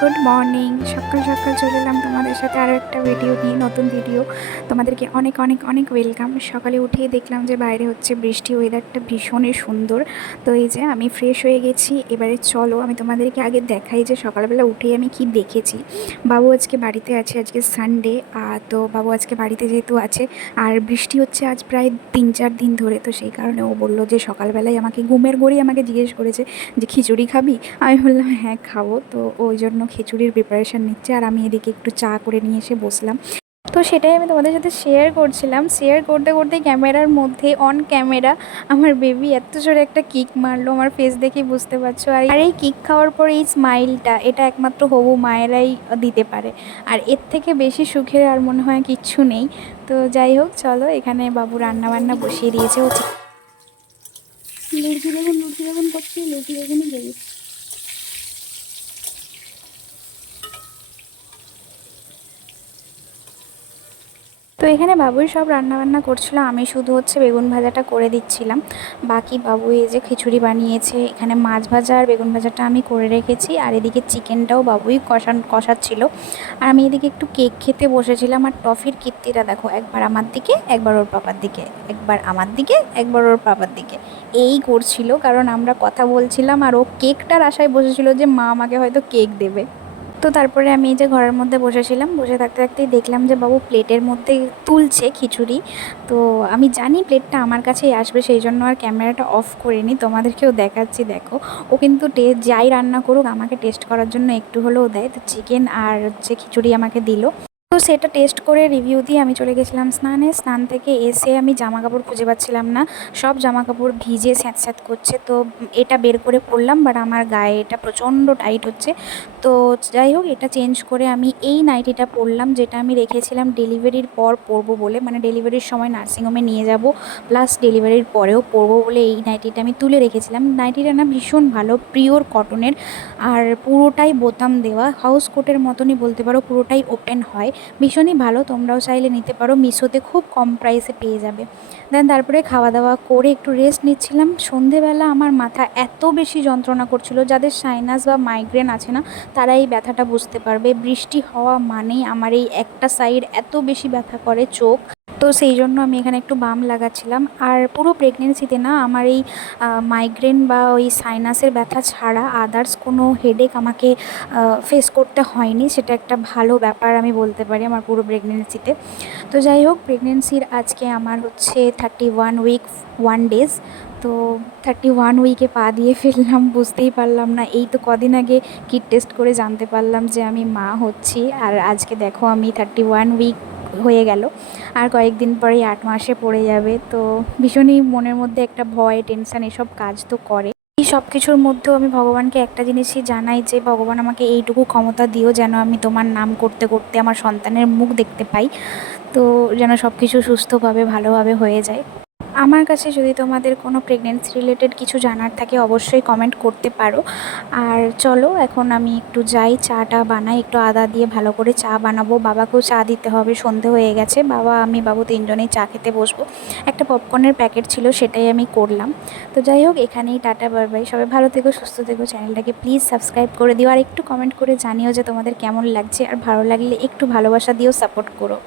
Good morning. সকাল সকাল চলে এলাম তোমাদের সাথে আরও একটা ভিডিও নিয়ে, নতুন ভিডিও তোমাদেরকে অনেক অনেক অনেক ওয়েলকাম সকালে উঠেই দেখলাম যে বাইরে হচ্ছে বৃষ্টি ওয়েদারটা ভীষণই সুন্দর। তো এই যে আমি ফ্রেশ হয়ে গেছি। এবারে চলো, আমি তোমাদেরকে আগে দেখাই যে সকালবেলা উঠেই আমি কি দেখেছি। বাবু আজকে বাড়িতে আছে, আজকে সানডে তো বাবু আজকে বাড়িতে যেহেতু আছে, আর বৃষ্টি হচ্ছে আজ প্রায় তিন চার দিন ধরে। তো সেই কারণে ও বলল যে সকালবেলায় আমাকে ঘুমের গড়ি আমাকে জিজ্ঞেস করেছে যে, খিচুড়ি খাবি? আমি বললাম হ্যাঁ খাব। তো ওই জন্য খিচুড়ির প্রিপারেশান নিচ্ছে। আর আমি এদিকে একটু চা করে নিয়ে এসে বসলাম। তো সেটাই আমি তোমাদের সাথে শেয়ার করছিলাম। শেয়ার করতে করতে ক্যামেরার মধ্যে অন ক্যামেরা আমার বেবি এত জোরে একটা কিক মারলো। আমার ফেস দেখেই বুঝতে পারছ? আর এই কিক খাওয়ার পর এই স্মাইলটা এটা একমাত্র হবু মায়েরাই দিতে পারে। আর এর থেকে বেশি সুখের আর মনে হয় কিচ্ছু নেই। তো যাই হোক, চলো এখানে বাবু রান্না বান্না বসিয়ে দিয়েছে। লুচি বেগুন লুচি বেগুন করছি লুচি বেগুনই দেবি তো এখানে বাবুই সব রান্নাবান্না করছিল, আমি শুধু হচ্ছে বেগুন ভাজাটা করে দিচ্ছিলাম। বাকি বাবুই এই যে খিচুড়ি বানিয়েছে, এখানে মাছ ভাজা আর বেগুন ভাজাটা আমি করে রেখেছি, আর এদিকে চিকেনটাও বাবুই কষান কষাচ্ছিল। আর আমি এদিকে একটু কেক খেতে বসেছিলাম, আর টফির কীর্তিটা দেখো, একবার আমার দিকে, একবার ওর পাপার দিকে, একবার আমার দিকে, একবার ওর পাপার দিকে। এই করছিল, কারণ আমরা কথা বলছিলাম, আর ও কেকটার আশায় বসেছিল যে মা আমাকে হয়তো কেক দেবে। তো তারপরে আমি এই যে ঘরের মধ্যে বসেছিলাম, বসে থাকতে থাকতেই দেখলাম যে বাবু প্লেটের মধ্যে তুলছে খিচুড়ি। তো আমি জানি প্লেটটা আমার কাছেই আসবে, সেই জন্য আর ক্যামেরাটা অফ করিনি, তোমাদেরকেও দেখাচ্ছি, দেখো। ও কিন্তু যাই রান্না করুক, আমাকে টেস্ট করার জন্য একটু হলেও দেয়। তো চিকেন আর হচ্ছে খিচুড়ি আমাকে দিল। সেটা টেস্ট করে রিভিউ দিয়ে আমি চলে গেছিলাম স্নানে। স্নান থেকে এসে আমি জামা কাপড় খুঁজে পাচ্ছিলাম না। সব জামা কাপড় ভিজে স্যাঁত স্যাঁত করছে। তো এটা বের করে পরলাম বাট আমার গায়ে এটা প্রচণ্ড টাইট হচ্ছে। তো যাই হোক, এটা চেঞ্জ করে আমি এই নাইটিটা পরলাম, যেটা আমি রেখেছিলাম ডেলিভারির পর পরবো বলে। মানে ডেলিভারির সময় নার্সিংহোমে নিয়ে যাব প্লাস ডেলিভারির পরেও পরবো বলে এই নাইটিটা আমি তুলে রেখেছিলাম। নাইটিটা না ভীষণ ভালো পিওর কটনের আর পুরোটাই বোতাম দেওয়া হাউস কোটের মতনই বলতে পারো, পুরোটাই ওপেন হয়। ভীষণই ভালো, তোমরাও চাইলে নিতে পারো। মিশোতে খুব কম প্রাইসে পেয়ে যাবে। দেন তারপরে খাওয়া দাওয়া করে একটু রেস্ট নিচ্ছিলাম। সন্ধেবেলা আমার মাথা এত বেশি যন্ত্রণা করছিল, যাদের সাইনাস বা মাইগ্রেন আছে না, তারা এই ব্যথাটা বুঝতে পারবে। বৃষ্টি হওয়া মানেই আমার এই একটা সাইড এত বেশি ব্যথা করে চোখ। তো সেই জন্য আমি এখানে একটু বাম লাগাচ্ছিলাম। আর পুরো প্রেগনেন্সিতে না আমার এই মাইগ্রেন বা ওই সাইনাসের ব্যথা ছাড়া আদার্স কোনো হেডেক আমাকে ফেস করতে হয়নি। সেটা একটা ভালো ব্যাপার আমি বলতে পারি আমার পুরো প্রেগনেন্সিতে তো যাই হোক প্রেগনেন্সির আজকে আমার হচ্ছে thirty one week one days তো থার্টি ওয়ান উইকে পা দিয়ে ফেললাম, বুঝতেই পারলাম না। এই তো কদিন আগে কিট টেস্ট করে জানতে পারলাম যে আমি মা হচ্ছি। আর আজকে দেখো আমি থার্টি ওয়ান উইক হয়ে গেল। আর কয়েকদিন পরেই আট মাসে পড়ে যাবে। তো ভীষণই মনের মধ্যে একটা ভয় টেনশান এসব কাজ তো করে। এই সব কিছুর মধ্যেও আমি ভগবানকে একটা জিনিসই জানাই যে, ভগবান, আমাকে এইটুকু ক্ষমতা দিও যেন আমি তোমার নাম করতে করতে আমার সন্তানের মুখ দেখতে পাই। তো যেন সব কিছু সুস্থভাবে, ভালোভাবে হয়ে যায়। আমার কাছে যদি তোমাদের কোনো প্রেগনেন্সি রিলেটেড কিছু জানার থাকে অবশ্যই কমেন্ট করতে পারো। আর চলো, এখন আমি একটু যাই, চাটা বানাই, একটু আদা দিয়ে ভালো করে চা বানাবো। বাবাকেও চা দিতে হবে, সন্ধে হয়ে গেছে। বাবা, আমি, বাবু তিনজনেই চা খেতে বসবো। একটা পপকর্নের প্যাকেট ছিল, সেটাই আমি করলাম। তো যাই হোক, এখানেই টাটা বাই সবাই ভালো থেকো, সুস্থ থেকো। চ্যানেলটাকে প্লিজ সাবস্ক্রাইব করে দিও। আর একটু কমেন্ট করে জানিও যে তোমাদের কেমন লাগছে। আর ভালো লাগলে একটু ভালোবাসা দিয়েও সাপোর্ট করো।